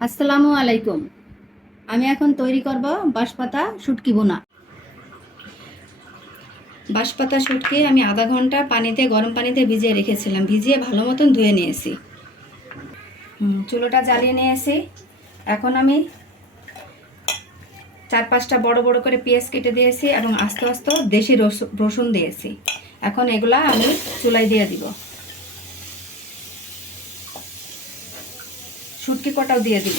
আসসালামু আলাইকুম। আমি এখন তৈরি করব বাঁশপাতা শুটকি বোনা বাঁশপাতা শুটকি আমি আধা ঘণ্টা পানিতে, গরম পানিতে ভিজিয়ে রেখেছিলাম। ভিজিয়ে ভালো মতন ধুয়ে নিয়েছি। চুলোটা জ্বালিয়ে নিয়েছি। এখন আমি চার পাঁচটা বড় বড় করে পেঁয়াজ কেটে দিয়েছি এবং আস্তে আস্তে দেশি রসু- রসুন দিয়েছি। এখন এগুলা আমি চুলায় দিয়ে দিব। শুটকি কটাও দিয়ে দিব।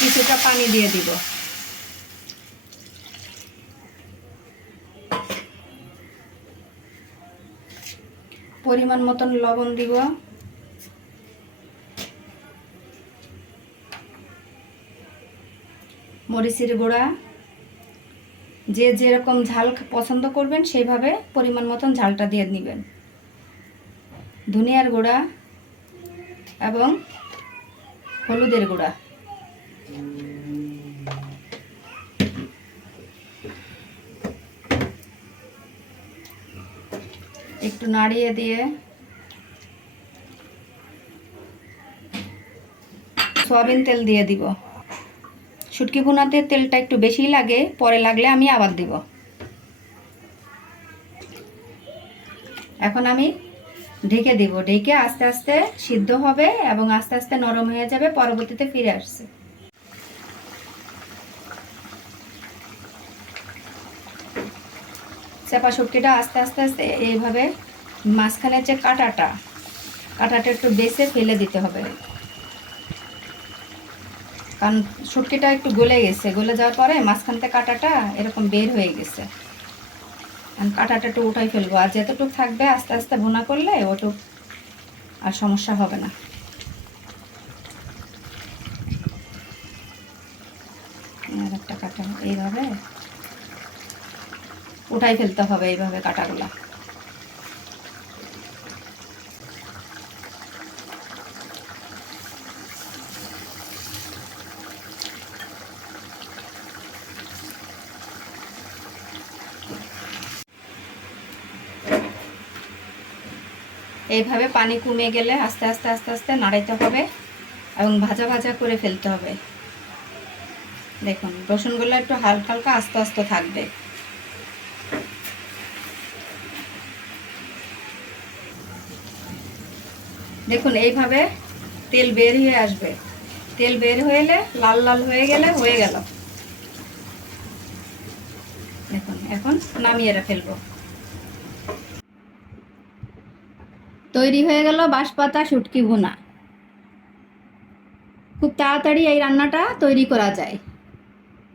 কিছুটা পানি দিয়ে দিব। পরিমাণ মতন লবণ দিব। মরিচের গুঁড়া। যে যেরকম ঝাল পছন্দ করবেন সেইভাবে পরিমাণ মতন ঝালটা দিয়ে নেবেন ধনিয়ার গুঁড়া এবং হলুদের গুঁড়া। একটু নাড়িয়ে দিয়ে সয়াবিন তেল দিয়ে দিব। শুটকি ভুনাতে তেলটা একটু বেশি লাগে, পরে লাগলে আমি আবার দিব। এখন আমি ঢেকে দিব। ঢেকে আস্তে আস্তে সিদ্ধ হবে এবং আস্তে আস্তে নরম হয়ে যাবে, পরবর্তীতে ফিরে আসছে। চাপা শুটকিটা আস্তে আস্তে আস্তে এইভাবে মাঝখানের যে কাঁটাটা কাঁটাটা একটু বেছে ফেলে দিতে হবে। কারণ শুটকিটা একটু গলে গেছে। গলে যাওয়ার পরে মাঝখান থেকে কাঁটাটা এরকম বের হয়ে গেছে। কাঁটাটা একটু উঠাই ফেলব। আর যতটুকু থাকবে আস্তে আস্তে ভুনা করলে ওটুক আর সমস্যা হবে না। আর একটা কাটা এইভাবে উঠাই ফেলতে হবে এইভাবে কাটাগুলা। এইভাবে পানি কমে গেলে আস্তে আস্তে আস্তে আস্তে নাড়াইতে হবে এবং ভাজা ভাজা করে ফেলতে হবে। দেখুন, রসুনগুলো একটু হালকা হালকা আস্তে আস্তে থাকবে। দেখুন, এইভাবে তেল বের হয়ে আসবে। তেল বের হয়ে লাল লাল হয়ে গেলে হয়ে গেল। দেখুন, এখন নামিয়ে ফেলব। তৈরি হয়ে গেল বাঁশপাতা শুটকি ভুনা। খুব তাড়াতাড়ি এই রান্নাটা তৈরি করা যায়।